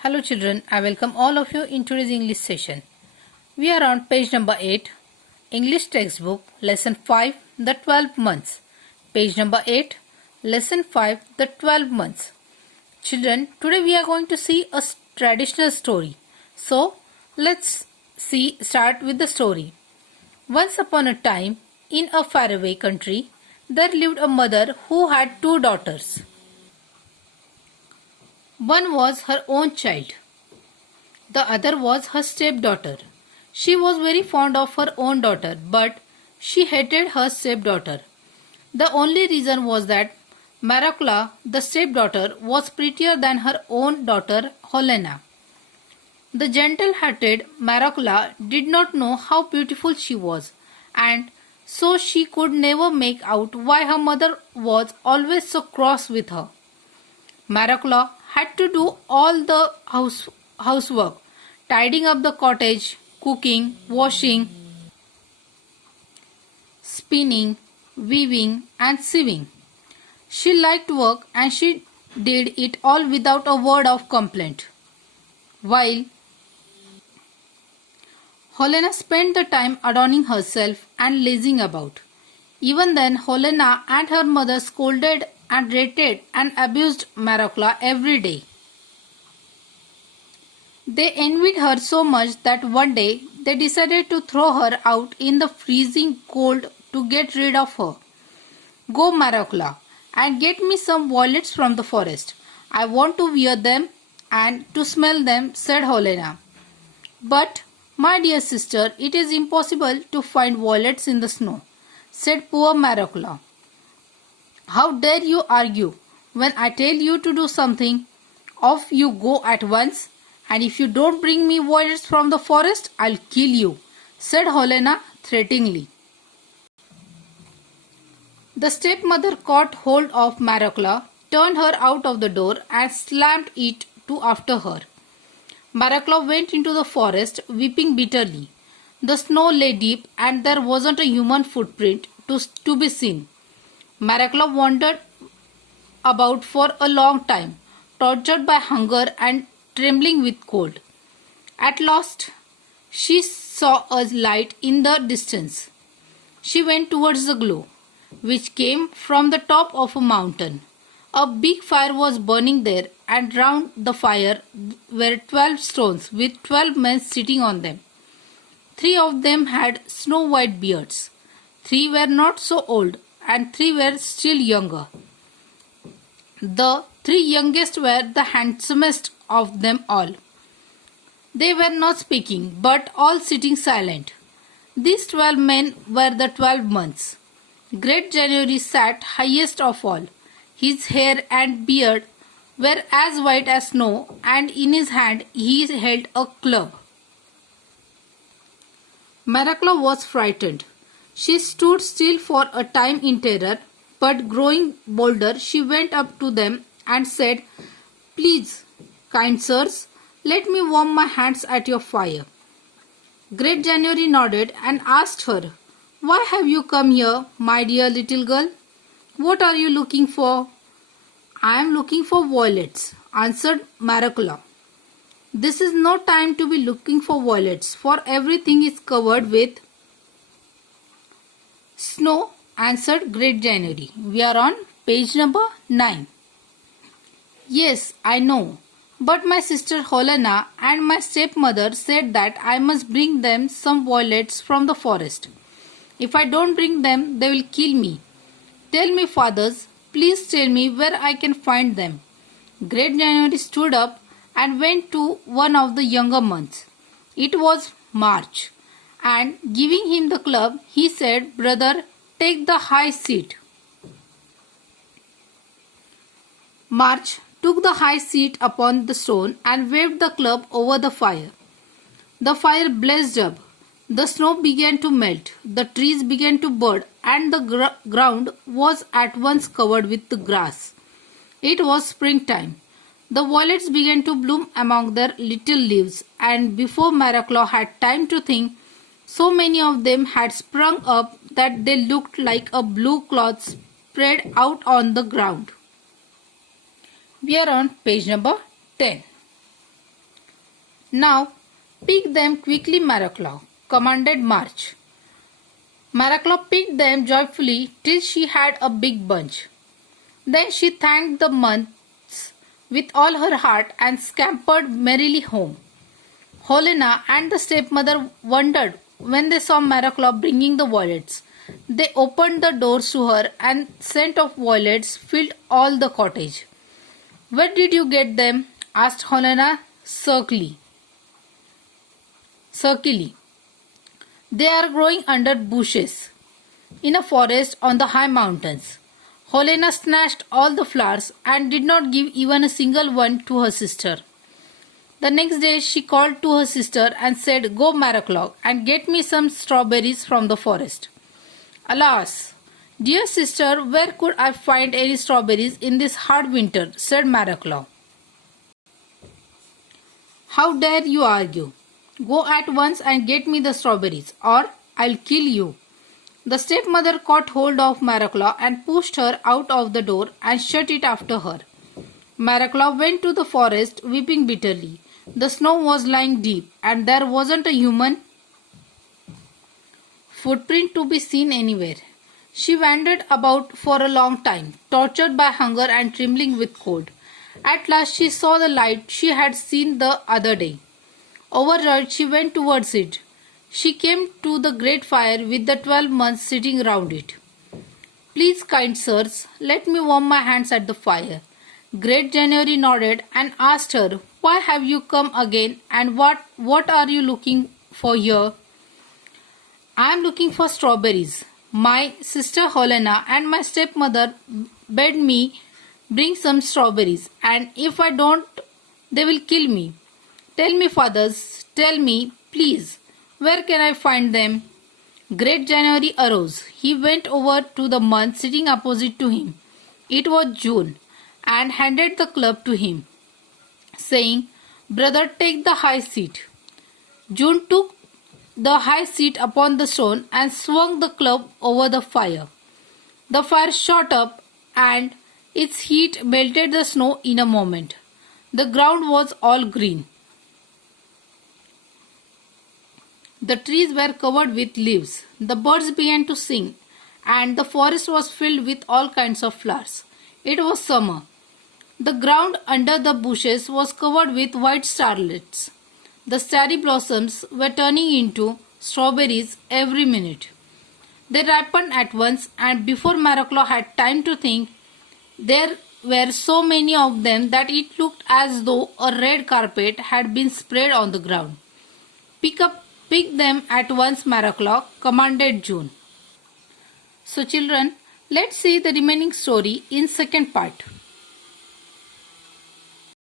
Hello children, I welcome all of you in today's English session. We are on page number 8, English textbook, lesson 5, the 12 months. Page number 8, lesson 5, the 12 months. Children, today we are going to see a traditional story. So, let's start with the story. Once upon a time, in a faraway country, there lived a mother who had two daughters. One was her own child. The other was her stepdaughter. She was very fond of her own daughter, but she hated her stepdaughter. The only reason was that Maracula, the stepdaughter, was prettier than her own daughter Helena. The gentle-hearted Maracula did not know how beautiful she was, and so she could never make out why her mother was always so cross with her. Maracula had to do all the housework, tidying up the cottage, cooking, washing, spinning, weaving and sewing. She liked work and she did it all without a word of complaint. While Helena spent the time adorning herself and lazing about. Even then, Helena and her mother scolded and rated and abused Maracula every day. They envied her so much that one day they decided to throw her out in the freezing cold to get rid of her. Go, Maracula, and get me some violets from the forest. I want to wear them and to smell them, said Helena. But, my dear sister, it is impossible to find violets in the snow, said poor Maracula. How dare you argue? When I tell you to do something, off you go at once, and if you don't bring me violets from the forest, I'll kill you, said Helena threateningly. The stepmother caught hold of Maracula, turned her out of the door, and slammed it to after her. Maracula went into the forest, weeping bitterly. The snow lay deep, and there wasn't a human footprint to be seen. Maracula wandered about for a long time, tortured by hunger and trembling with cold. At last, she saw a light in the distance. She went towards the glow, which came from the top of a mountain. A big fire was burning there, and round the fire were 12 stones with 12 men sitting on them. 3 of them had snow-white beards. 3 were not so old, and 3 were still younger. The 3 youngest were the handsomest of them all. They were not speaking, but all sitting silent. These 12 men were the 12 months. Great January sat highest of all. His hair and beard were as white as snow, and in his hand he held a club. Maracula was frightened. She stood still for a time in terror, but growing bolder, she went up to them and said, Please, kind sirs, let me warm my hands at your fire. Great January nodded and asked her, Why have you come here, my dear little girl? What are you looking for? I am looking for violets, answered Maracula. This is no time to be looking for violets, for everything is covered with snow, answered Great January. We are on page number 9. Yes, I know, but my sister Helena and my stepmother said that I must bring them some violets from the forest. If I don't bring them, they will kill me. Tell me, fathers, please tell me where I can find them. Great January stood up and went to one of the younger months. It was March, and giving him the club, he said, Brother, take the high seat. March took the high seat upon the stone and waved the club over the fire. The fire blazed up. The snow began to melt, the trees began to bud, and the ground was at once covered with the grass. It was springtime. The violets began to bloom among their little leaves, and before Maracula had time to think, so many of them had sprung up that they looked like a blue cloth spread out on the ground. We are on page number 10. Now pick them quickly, Maraclaw commanded March. Maraclaw picked them joyfully till she had a big bunch. Then she thanked the months with all her heart and scampered merrily home. Helena and the stepmother wondered when they saw Maraclaw bringing the violets. They opened the doors to her and scent of violets filled all the cottage. "Where did you get them?" asked Helena sulkily. "They are growing under bushes in a forest on the high mountains." Helena snatched all the flowers and did not give even a single one to her sister. The next day she called to her sister and said, "Go, Maraclaw, and get me some strawberries from the forest." "Alas, dear sister, where could I find any strawberries in this hard winter?" said Maraclaw. "How dare you argue? Go at once and get me the strawberries, or I'll kill you." The stepmother caught hold of Maraclaw and pushed her out of the door and shut it after her. Maraclaw went to the forest, weeping bitterly. The snow was lying deep, and there wasn't a human footprint to be seen anywhere. She wandered about for a long time, tortured by hunger and trembling with cold. At last she saw the light she had seen the other day. Overjoyed, she went towards it. She came to the great fire with the 12 months sitting round it. "Please, kind sirs, let me warm my hands at the fire." Great January nodded and asked her, "Why have you come again, and what are you looking for here?" "I am looking for strawberries. My sister Helena and my stepmother bade me bring some strawberries, and if I don't, they will kill me. Tell me, fathers, tell me, please, where can I find them?" Great January arose. He went over to the month sitting opposite to him. It was June, and handed the club to him, saying, "Brother, take the high seat." June took the high seat upon the stone and swung the club over the fire. The fire shot up, and its heat melted the snow in a moment. The ground was all green. The trees were covered with leaves. The birds began to sing, and the forest was filled with all kinds of flowers. It was summer. The ground under the bushes was covered with white starlets. The starry blossoms were turning into strawberries every minute. They ripened at once, and before Maraclaw had time to think, there were so many of them that it looked as though a red carpet had been spread on the ground. Pick them at once, Maraclaw commanded June. So children, let's see the remaining story in second part.